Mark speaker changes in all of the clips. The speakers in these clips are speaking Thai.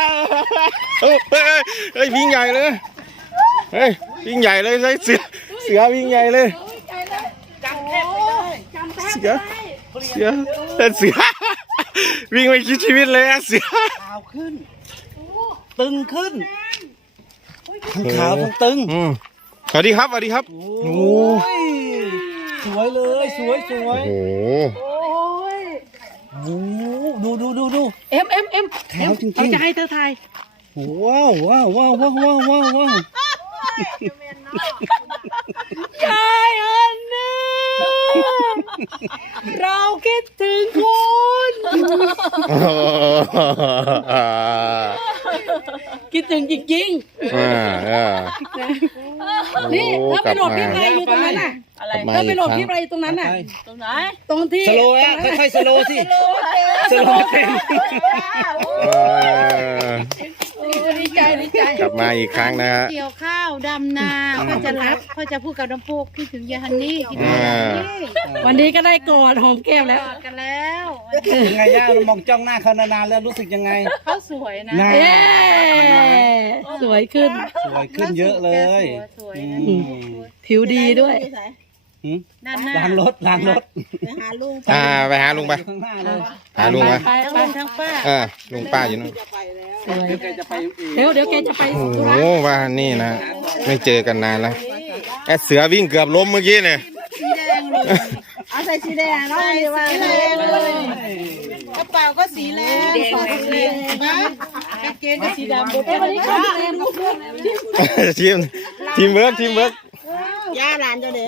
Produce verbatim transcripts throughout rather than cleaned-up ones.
Speaker 1: เฮ้ยเฮ้ยวิ่งใหญ่เลยเฮ้ยวิ่งใหญ่เลยใช่เสือเสือวิ่งใหญ่เลย
Speaker 2: จำแทบไม่ได้จำแทบ
Speaker 1: เสือเสือเป็นเสือวิ่งไม่คิดชีวิตเลยเสือ
Speaker 3: ขาวขึ้นตึงขึ้นขาวทั้งตึง
Speaker 1: สวัสดีครับสวัสดีครับโอ้
Speaker 3: ยสวยเลยสวยสวย
Speaker 1: โอ้
Speaker 2: โอ้ย
Speaker 3: โอ้ดูดูดูดู
Speaker 2: เอ็มเอ็มเอ็ม
Speaker 3: ขาวจริงๆ
Speaker 2: เขาจะให้เธอถ่าย
Speaker 3: ว้าวว้าวว้าวว้าวว้าวว้าวว้า
Speaker 2: วยายอันน่ะเราคิดถึงคุณคิดถึงจริงๆนี่ถ้าไปโหลดพี่ไรอยู่ตรงนั้นน่ะถ้าไปโหลดพี่ไรตรงนั้นน่ะตรงไหนตรงที่
Speaker 3: สโลว์อ่ะค่อยๆสโลว์สิสโลว์เป็น
Speaker 2: ดีใจดีใจ
Speaker 1: กลับมาอีกครั้งนะฮะ
Speaker 2: เกี่ยวข้าวดำนาเขาจะรับเขาจะพูดกับน้ำพุคิดถึงยาฮันนี่คิดถึงยาฮันนี่วันนี้ก็ได้กอดหอมแก้มแล้วกันแล้ว
Speaker 3: ยังไงย่ามองจ้องหน้าเขานานๆแล้วรู้สึกยังไง
Speaker 2: เขาสวยนะสวยขึ้น
Speaker 3: สวยขึ้นเยอะเลย
Speaker 2: ผิวดีด้วย
Speaker 3: ล้างรถล้างรถ
Speaker 1: ไปหาลุงอ่าไปหาลุงไปหาลุงไป
Speaker 2: ไปไปทางป้า
Speaker 1: เออลุงป้าอยู่นู่น
Speaker 2: เดี๋ยวเดี๋ยวแกจะไป
Speaker 1: โอ้โหว่านี่นะไม่เจอกันนานแล้วแอดเสือวิ่งเกือบล้มเมื่อกี้เนี่ย
Speaker 2: สีแดงเลยเอาใส่สีแดงเนาะสีแดงเลยกระเป๋าก็สีแดงสองสีแดงนะกางเกงก็สีดำเดี๋ยววันนี้เขาเต็มเพื่อน
Speaker 1: ทีมทีมเวิร์กทีมเวิร์ก
Speaker 2: ย่าหลานเจ้าเด็ก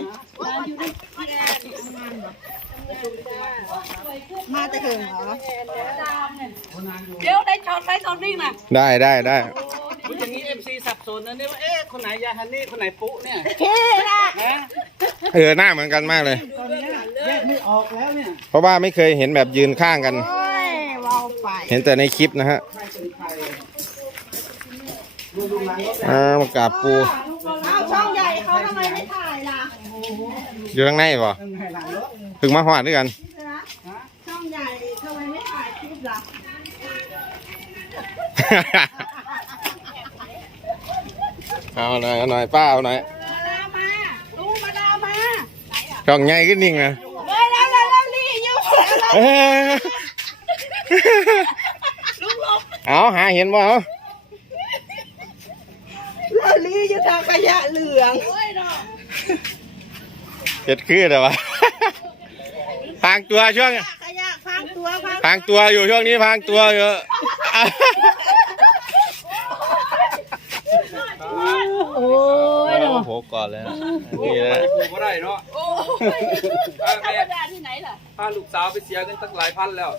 Speaker 2: มาแต่ถึงเหรอเดี๋ยวได้ช็อตได้ช็อตวิ่งนะ
Speaker 1: ได้ได้ได้
Speaker 3: อย่างนี้เอ็มซีสับสนนะเนี่ยว่าเอ๊ะคนไหนยาฮันนี่คนไหนปุ๊เนี่ย
Speaker 2: เท่ละ
Speaker 1: เออหน้าเหมือนกันมากเลย
Speaker 3: แยกไม่ออกแล้วเนี่ย
Speaker 1: เพราะว่าไม่เคยเห็นแบบยืนข้างกันเห็นแต่ในคลิปนะฮะอ่ามากราบปู
Speaker 2: เอาช่องใหญ่เขาทำไมไม่ถ่ายล่ะ
Speaker 1: อยู่ข้างในป่ะถึงมาหอดด้วยกัน
Speaker 2: ช่องใหญ่ทำไมไม่ถ่ายคลิปล่ะ
Speaker 1: เอาหน่อยเอาหน่อยป้าเอาหน่อย
Speaker 2: มามาลุงมาดามา
Speaker 1: ช่องใหญ่ขึ้นนิ่งนะ
Speaker 2: เลยแล้วแล้วลี่อยู่ลุงลบ
Speaker 1: เอาหาเห็นบ่เอา
Speaker 2: แล้วลี่อยู่ทางขยะเหลือง
Speaker 1: เจ็ดคืนเหรอวะพางตัวช่วง
Speaker 2: ขยะพางตัว
Speaker 1: พางตัวอยู่ช่วงนี้พางตัวเยอะ
Speaker 2: โอ้ย
Speaker 1: โอ้โหก่อนเลยนี่นะ
Speaker 3: ผูกก็ได้เนาะ
Speaker 2: โอ้ยธรรมดาที่ไหนล่ะ
Speaker 3: พาลูกสาวไปเสียเงินตั้งหลายพันแล้ว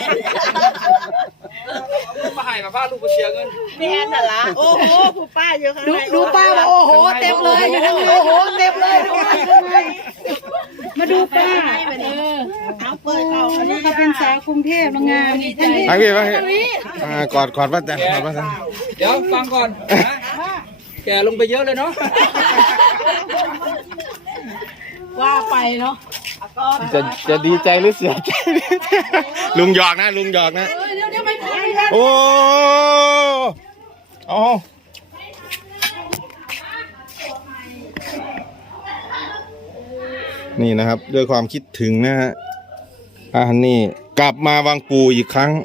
Speaker 3: มาให้มาพาลูกไปเสียเงิน
Speaker 2: แม่น่ะล่ะโอ้โหผู้ป้าอยู่ข้างในดูป้าว่าโอ้โหเต็มเลยอยู่ข้างในโอ้โหเต็มเลยดูมาดูป้าเออเอาเปิดเขาอันนี้ก็เป็นสาวกรุงเทพงานนี่ท่านพี่
Speaker 1: ทางพี่ทางพี่กอดกอดป้าแตนกอดป้าแตน
Speaker 3: เดี๋ยวฟังก่อนแกลงไปเยอะเลยเนาะ
Speaker 2: ว่าไปเนาะ
Speaker 1: จะจะดีใจหรือเสียใจลุงหยอกนะลุงหยอกนะโอ้โอ้นี่นะครับด้วยความคิดถึงนะฮะอ่านี่กลับมาวังปูอีกครั้ง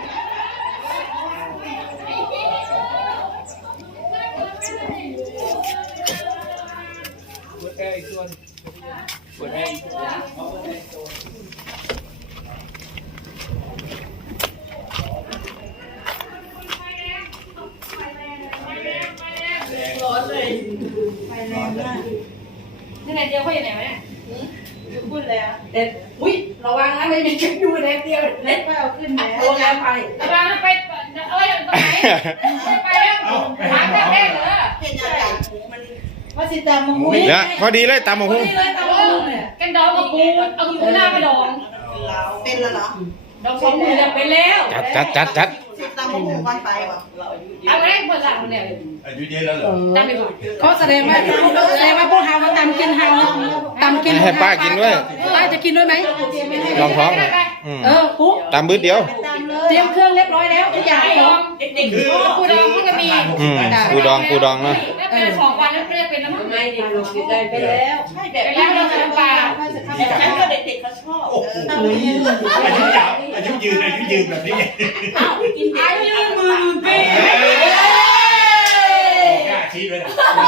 Speaker 2: นี่ไงเดียวเขาอยู่ไหนวะเนี่ยพูดแล้วเด็ดอุ้ยระวังนะไม่มีเก็บอยู่เด็ดเดียวเล็ดไปเอาขึ้นแล้วโรงแรมไประวังนะไปเอ้ยตรงไหนไปแล้วหาแม่แม่เหรอเป็นยังไงมันว่าสิตามมาหุ้ย
Speaker 1: เนี่ยพอดีเลยตามมาหุ้ย
Speaker 2: แกงดองกับปูเอาปูหน้าไปดองเป็นแล้วเหรอดองสองมือแล้วเป็นแล้ว
Speaker 1: จัดจัดจัดจัด
Speaker 2: ตามมาหุ้ยวันไปวะเอาไปเปิดหลังเนี่ย
Speaker 4: อายุเยอะแล้วเหรอ
Speaker 2: ตามไปก่อนเขาแสดงว่าแสดงว่าพวกเฮาเขาตามกินเฮาตามกิน
Speaker 1: ให้ป้ากินด้วย
Speaker 2: ป้าจะกินด้วยไหม
Speaker 1: ลองท้องหน่อยอืม
Speaker 2: เออปุ๊บ
Speaker 1: ตามบื้อเดียว
Speaker 4: ตามเล
Speaker 2: เต
Speaker 4: ย
Speaker 2: รียมเครื่องเรียบร้อยแล้วทุกอย่างพร้อม
Speaker 5: เด็กๆชอบ
Speaker 2: ปูดองก็จะมี
Speaker 1: อืมปูดองปูดองเนาะ
Speaker 2: แล้วเป็นสองวันแล้วเรียกเป็นน้ำมัน
Speaker 5: ไม่เด็กลูกติดใจไปแล้วใช่แบบ
Speaker 2: ไปแล้วเราจะน้ำปลา
Speaker 5: แบบนั้นก็เด็กๆเขาชอบ
Speaker 6: โอ้โหอายุยาวอายุยืนอายุยืนแบบนี้
Speaker 5: อ้าวกินเด็กอายุมือปี
Speaker 6: กล้าชี้เลยนะ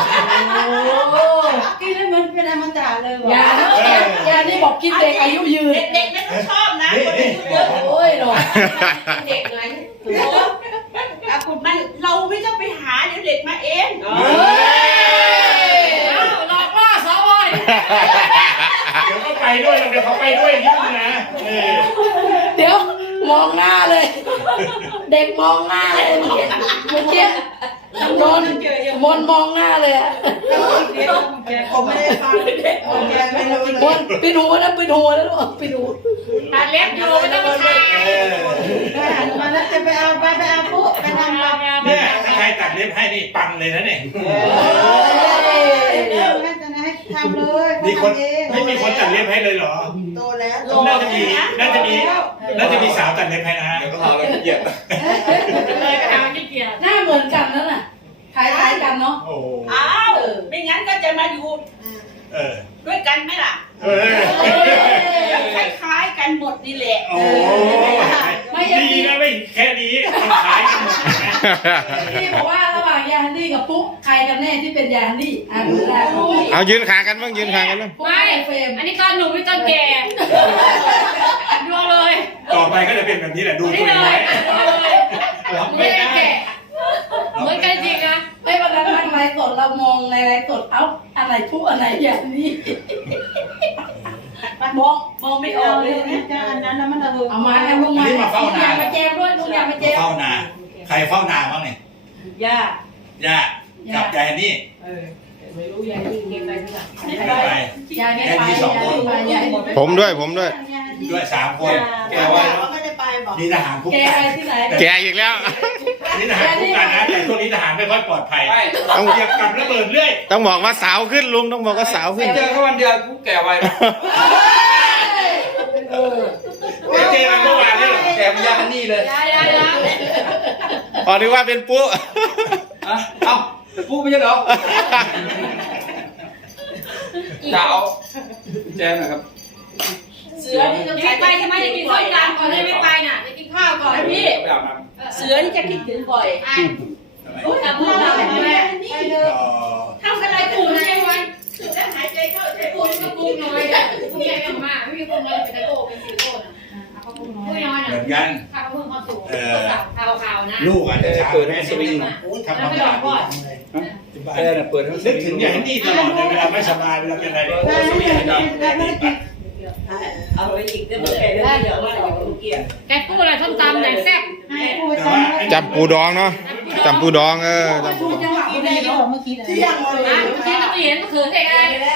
Speaker 4: กินแล้วมันเป็นอมตะเลย
Speaker 2: ยาเนอะยานี่บอกกินเด็กอายุยืน
Speaker 5: เด็กๆนั่นเขาชอบนะคนอายุเยอะ
Speaker 2: โอ้ยหรอ
Speaker 5: เด็กไงอาคุณมันเราไม่ต้องไปหาเดี๋ยวเด็กมาเอง
Speaker 2: เฮ้ยหลอกล่อสวอ
Speaker 6: เดี๋ยวก็ไปด้วยเดี๋ยวเขาไปด้วยยุ่งนะเออ
Speaker 2: เดี๋ยวมองหน้าเลย เด็กมองหน้าเลยเมื่อกี้เมื่อกี้โดนมนมองหน้าเลยอะ
Speaker 4: ผมไม่ได้ฟังผมแกไม่รู้
Speaker 2: มนปิดหูนะปิดหูนะลูกปิดหูตัดเล็บอยู่ไม่ต้องมาทา
Speaker 6: เออ
Speaker 4: ไปหันมาแล้วจะไปเอาไปไปเอาปุ๊บไปทำมา
Speaker 6: เนี่ยถ้าใครตัดเล็บให้นี่ปังเลยนะเนี่ย
Speaker 4: เออให้จะให้ทำเลย
Speaker 6: มีคน
Speaker 4: เอง
Speaker 6: ไม่มีคนตัดเล็บให้เลยเหรอ
Speaker 4: โตแล้ว
Speaker 6: น่าจะมีน่าจะมีน่าจะมีสาวตัดเล็บให้นะ
Speaker 1: เดี๋ยวก็พาเราเกียด
Speaker 2: เลยไปทำไม่เกี่ยวหน้าเหมือนกันนั่นน่ะคล้ายๆกันเนาะ
Speaker 6: โอ้
Speaker 5: อ้าวไม่งั้นก็จะมาอยู่
Speaker 6: เออ
Speaker 5: ด้วยกันไหมล่ะ
Speaker 6: เออ
Speaker 5: คล้ายๆกันหมดนี่แหละ
Speaker 6: โอ้ดีนะไม่แค่นี้ต้องขายกันหมดนะ
Speaker 2: พี่บอกว่าระหว่างยาฮันดี้กับปุ๊กใครกันแน่ที่เป็นยาฮันดี้อ่ะดูแล
Speaker 1: เอายืนขากันบ้างยืนขากันบ้าง
Speaker 2: ไม่เฟรมอันนี้ตอนหนุ่มไม่ตอนแก่ดูเลย
Speaker 6: ต่อไปก็จะเป็นแบบนี้แหละดูตัว
Speaker 2: นี่
Speaker 6: เอ
Speaker 2: เล
Speaker 6: งไว้
Speaker 2: ยเลย
Speaker 6: รับ
Speaker 2: ไม่
Speaker 6: ไม่
Speaker 2: ได้
Speaker 6: ได้
Speaker 2: แก่เหมือนกันจริงนะไม่ประกันนั่งไลฟ์สดเรามองในไลฟ์สดเอ้าอะไรทุกอะไรอย่างนี้มองมองไม่ออกเลยนะ
Speaker 4: จะอันนั้นแล้วมันเอา
Speaker 2: เอามาเอาลุงมาลุงอยากมาแจมด้วยลุงอยากมาแจม
Speaker 6: เฝ้านาใครเฝ้านาบ้างเนี่ย
Speaker 5: ย่า
Speaker 6: ย่ากับยายนี่
Speaker 5: ไม่รู้ยายนี่เก็บไปเท่าไหร่
Speaker 6: ไม่ไป
Speaker 2: ยายไม่ไปยายไม่ไปยาย
Speaker 1: ผมด้วยผมด้วย
Speaker 6: ด้วยสามคนแก
Speaker 4: แต่
Speaker 6: ว่า
Speaker 4: ว่าก็จะไปบอก
Speaker 6: นี่ทหารคุก
Speaker 2: แก
Speaker 6: กัน
Speaker 2: ไปที่ไหน
Speaker 1: แกอีกแล้ว
Speaker 6: นี่ทหารคุกกันนะแต่ช่วงนี้ทหารไม่ค่อยปลอดภัย
Speaker 1: ต้อง
Speaker 6: เหยียบกับระเบิดเรื่อย
Speaker 1: ต้องบอกว่าสาวขึ้นลุงต้องบอกว่าสาวขึ้น
Speaker 3: เจอแค่วันเดียวกูแก่ไวนะ
Speaker 6: ไม่เจอกันเมื่อวานนี่หรอ
Speaker 3: แก่พยาคันนี่เลย
Speaker 2: ยายยายยาย
Speaker 1: อ๋อนึกว่าเป็นปุ๊
Speaker 3: อ่ะเอ้าแต่กูไม่ใช่เหรอจะเอาแจมหน่อยครับ
Speaker 5: เสือนี่ต้อง
Speaker 2: ไม่ไปทำไมจะกินส้มตำก่อนเลยไม่ไปน่ะจะกินข้าวก่อนพี่
Speaker 3: ไปอาบน้ำ
Speaker 5: เสือนี่จะคิดถึงบ่อย
Speaker 2: ไอ้พูดกับพูดเราแบบนี้
Speaker 4: ไปเลย
Speaker 5: ทำอะไร
Speaker 2: ปู
Speaker 5: กู
Speaker 2: นะ
Speaker 5: นะ
Speaker 2: ไอ้วัน
Speaker 5: สุดแล้วหายใจเข้าใจ
Speaker 2: ปู
Speaker 5: ออก
Speaker 2: กับปูน้อยอ่ะปูใหญ่ยังมากไม่มีปูน้อยเป็นตะโก้เป็นซิลิโคนอ่ะปูน้อย
Speaker 6: เห
Speaker 2: น่ะ
Speaker 6: มือนกัน
Speaker 2: ข้าวเพิ่มความสูงขาวขาวนะ
Speaker 6: ลูกอาจจะช้า
Speaker 3: เปิดให้สวิง
Speaker 6: ทำความสะอาด
Speaker 3: เออเปิดให้ส
Speaker 6: นึก
Speaker 3: วิง
Speaker 6: ถึงอย่างนี้ตลอดเลยเวลาไม่สบายเวลาเป็นอะไรเนี่ย
Speaker 4: ได้ได้ได้ไม่กิน
Speaker 5: เอาไว้อีกเดี๋ยวแกเดี๋ยวว่าเราเกี่ยว
Speaker 2: แกปูอะไรส้มตำไหนแซ่บ
Speaker 4: ให้พูด
Speaker 6: แต่
Speaker 4: จ
Speaker 6: ว่า
Speaker 4: ำ
Speaker 1: จำปูดองเนาะจำปูดองเออ
Speaker 4: พูดจังหวะพอดีเมื่อกี้เลย
Speaker 5: เที่ยงเลย
Speaker 2: อ่ะเมื่อกี้ต้องเห็นมะเขือเทศอะไร